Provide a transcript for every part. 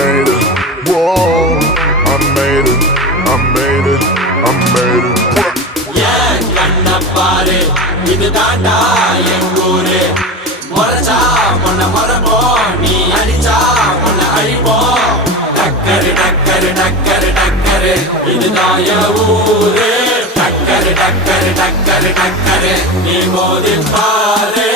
made it. Whoa, I made it, I made it, I made it. ஏன் கண்ண பாரு இது தாண்டா எங்கூரு முறைச்சா உன்னை முறைப்போம் நீ அடிச்சா உன்னை அழிப்போம் டக்கரு டக்கரு டக்கரு டக்கரு இதுதான் என் ஊரு டக்கரு டக்கரு டக்கரு டக்கரு நீ மோதி பாரு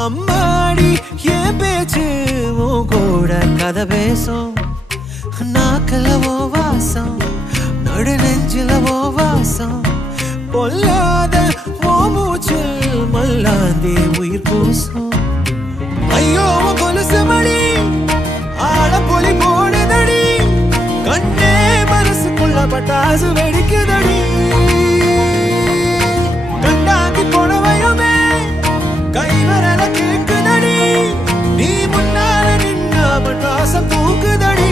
அம்மாடி என் பேச்சு உன் கூட கதை பேசும் நாக்கலவோ வாசம் நடு நெஞ்சிலவோ வாசம் பொல்லாத ஓ மூச்சில் மல்லாந்தே உயிர் பூசும் ஐயோ கொலுசு மணி ஆள பொலி போடுதடி கண்ணே மனசுக்குள்ள பட்டாசு வெடிக்குதடி கண்டாங்கி போனவையுமே கை வரல கேக்குதடி நீ முன்னால நின்னா பட்டாசம் தூக்குதடி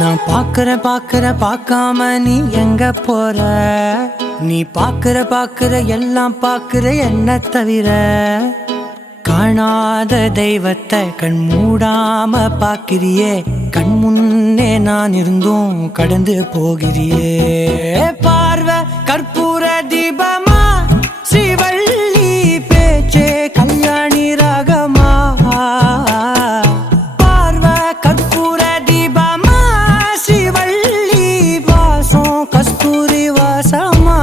நான் பாக்குற பார்க்காம நீ எங்க போற நீ பாக்குற எல்லாம் பாக்குற என்ன தவிர காணாத தெய்வத்தை கண் மூடாம பாக்கிறியே கண் முன்னே நான் இருந்தும் கடந்து போகிறியே பார்வை கற்பூர தீபமா ஸ்ரீவள்ளி பேச்சே கல்யாணி ராகமா பார்வை கற்பூர தீபமா ஸ்ரீவள்ளி வாசம் கஸ்தூரி வாசமா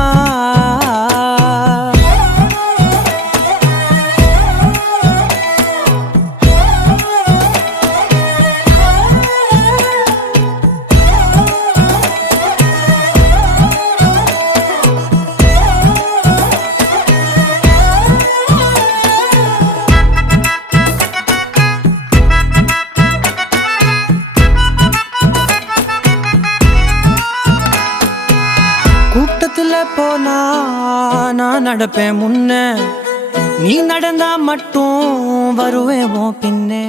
கூட்டத்துல போனா நான் நடப்பேன் முன்ன நீ நடந்தா மட்டும் வருவேன் உன் பின்னே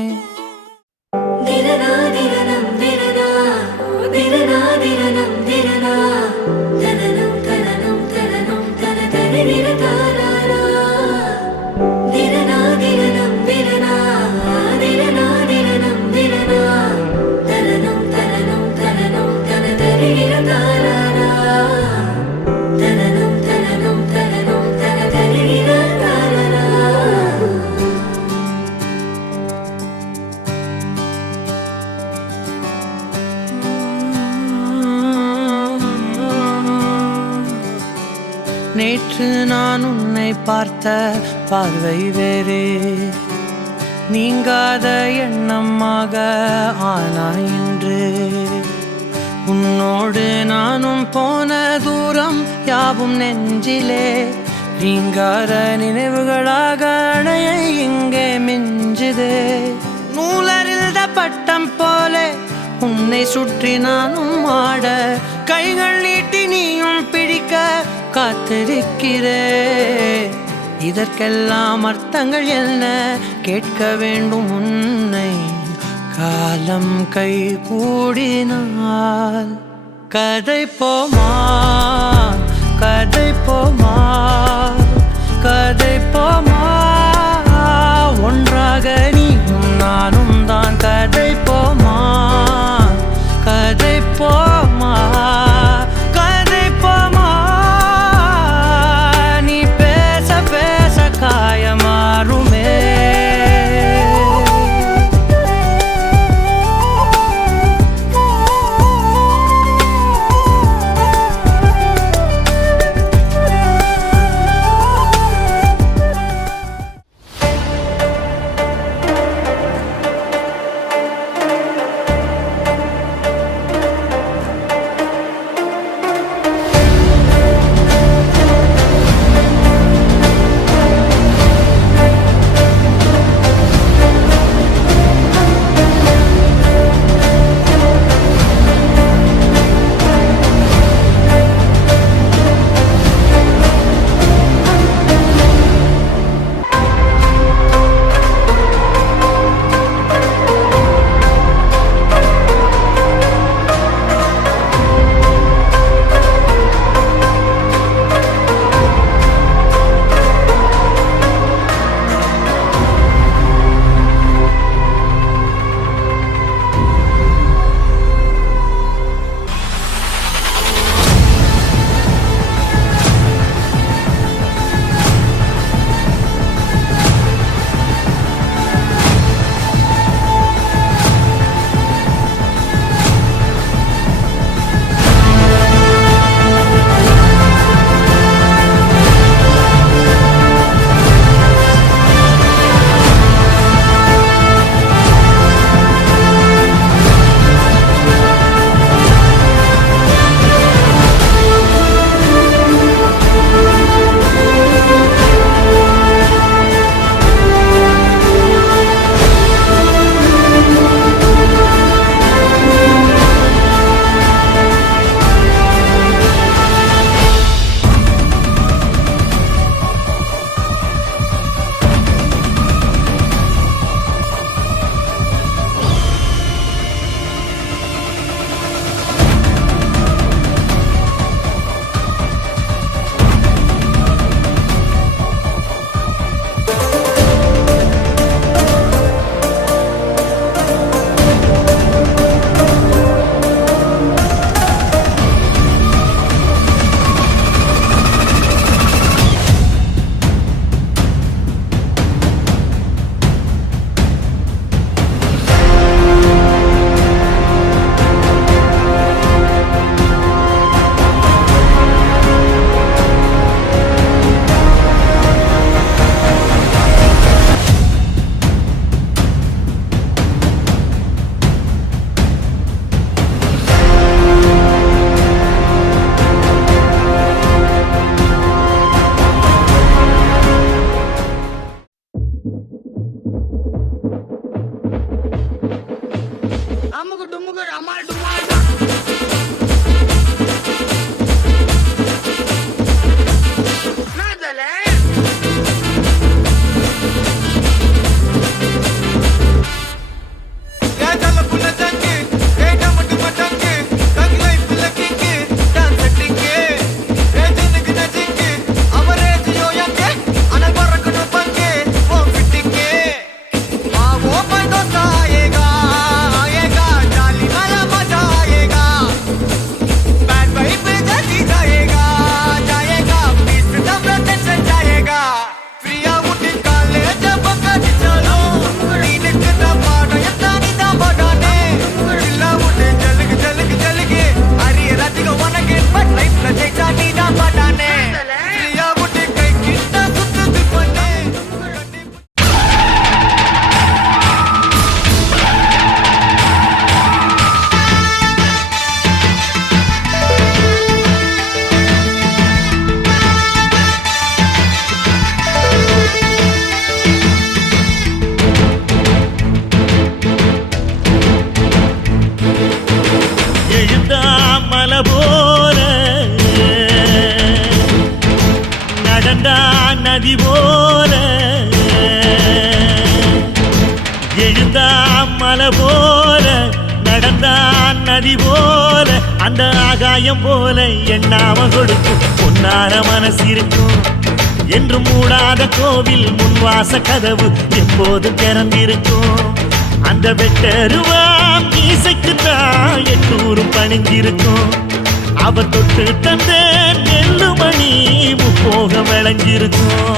நேற்று நான் உன்னை பார்த்த பார்வை வேறே நீங்காத எண்ணமாக ஆனா இன்று உன்னோடு நானும் போன தூரம் யாவும் நெஞ்சிலே நீங்காத நினைவுகளாக அணைய இங்கே மிஞ்சுதே நூலறிந்த பட்டம் போல உன்னை சுற்றி நானும் ஆட கைகள் நீட்டி நீயும் பிடிக்க காத்திருக்கிறே இதற்கெல்லாம் அர்த்தங்கள் என்ன கேட்க வேண்டும் உன்னை காலம் கை கூடினால் கதை போமா கதை போமா கதை போமா ஒன்றாக நீயும் நானும் தான் கதை போமா கதை போமா கதை போமா நீ பேச பேச காயமாறுமே நதி போல அந்த ஆகாயம் போல எண்ணாம கொடுக்கும் பொன்னான மனசு இருக்கும் என்று மூடாத கோவில் முன்வாச கதவு எப்போது திறந்திருக்கும் அந்த வெட்டருவாம் இசைக்கு தான் எட்டூரும் பணிஞ்சிருக்கும் அவ தொட்டு தந்த நெல்லுமணி முப்போக விளைஞ்சிருக்கும்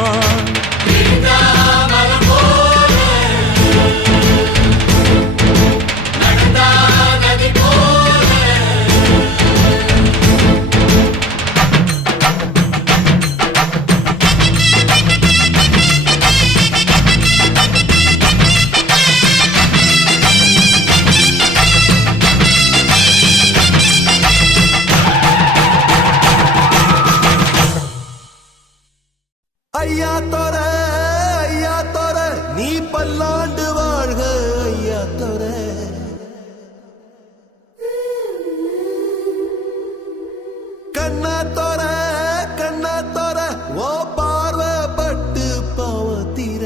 ஐயா தோர நீ பல்லாண்டு வாழ்க ஐயா தோர கண்ணா தோர ஓ பார்வப்பட்டு பாவத்தீர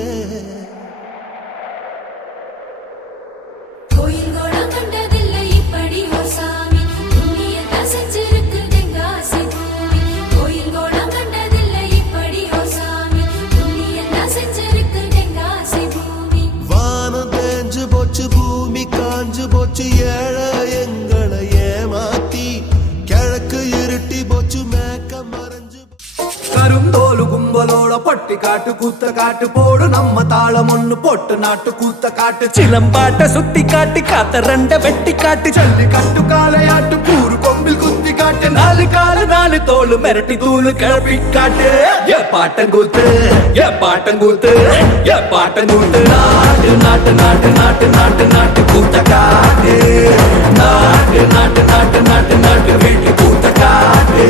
கோயில் கோடம் கண்டதில்லை இப்படி ஓ சாமி புண்ணியத்தை செஞ்சிருக்கு தெங்காசி பூமி கோயில் கோடம் கண்டதில்லை இப்படி ஓ சாமி புண்ணியத்தை செஞ்சிருக்கு தெங்காசி பூமி வானம் தேஞ்சு போச்சு பூமி காஞ்சு போச்சு ஏழை எங்களை ஏமாத்தி கிழக்கு இருட்டி போச்சு மேக்க மறைஞ்சு கருந்தோலு கும்பலோட பட்டி காட்டு கூத்த காட்டு போடு நம்ம தாளம் ஒண்ணு போட்டு நாட்டு கூத்த காட்டு சிலம்பாட்ட சுத்தி காட்டி காத்த ரெண்ட வெட்டி காட்டு ஜல்லி கட்டு காலையாட்டு கூறு கொம்பில் குத்தி காட்டு நாலு காலு நாலு தோளு மிரட்டி தூளு கிளப்பி காட்டு ஏ பாட்டங்கூத்து ஏ பாட்டங்கூத்து ஏ பாட்டங்கூத்து நாட்டு நாட்டு நாட்டு நாட்டு நாட்டு நாட்டு கூத்த காட்டு நாட்டு நாட்டு நாட்டு நாட்டு நாட்டு வீட்டு கூத்த காட்டு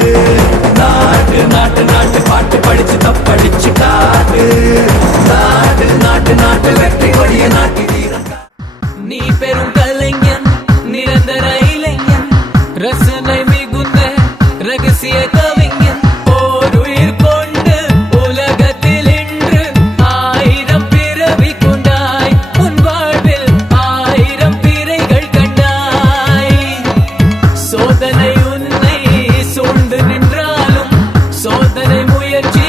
நாட்டு நாட்டு நாட்டு பாட்டு படிச்சு தப்படிச்சு காட்டு நாட்டு நாட்டு நாட்டு வெற்றி கொடிய நாட்டி நீ பெரும் கலைஞன் நிரந்தர இளைஞன் ரசனை மிகுந்த ரகசிய கவிஞன் ஓருயிர் கொண்டு உலகத்தில் இன்று 1000 பிறவி கொண்டாய் உன் வாழ்வில் 1000 பிறைகள் கண்டாய் சோதனை உன்னை சூழ்ந்து நின்றாலும் சோதனை முயற்சி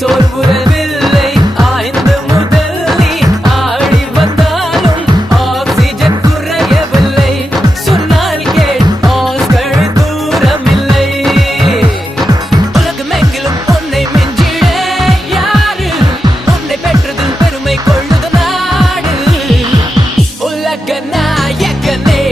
சோர்வுறவில்லை ஆய்ந்து முதல் நீ ஆடி வந்தாலும் ஆக்சிஜன் குறையவில்லை சொன்னால் கேள் ஆஸ்கள் தூரமில்லை உலகமெங்கிலும் உன்னை மிஞ்சிட யாரு உன்னை பெற்றதில் பெருமை கொள்ளுது நாடு உலக நாயகனே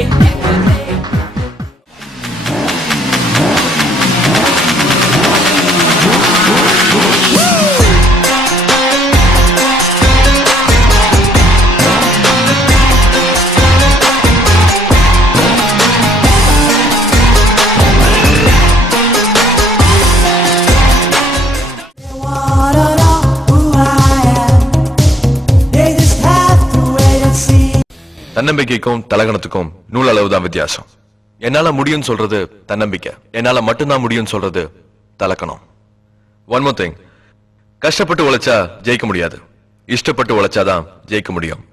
தன்னம்பிக்கைக்கும் தலகணத்துக்கும் நூல் அளவுதான் வித்தியாசம். என்னால முடியும் சொல்றது தன்னம்பிக்கை, என்னால மட்டும்தான் முடியும் சொல்றது தலக்கணம். ஒன் மோர் திங், கஷ்டப்பட்டு உழைச்சா ஜெயிக்க முடியாது, இஷ்டப்பட்டு உழைச்சாதான் ஜெயிக்க முடியும்.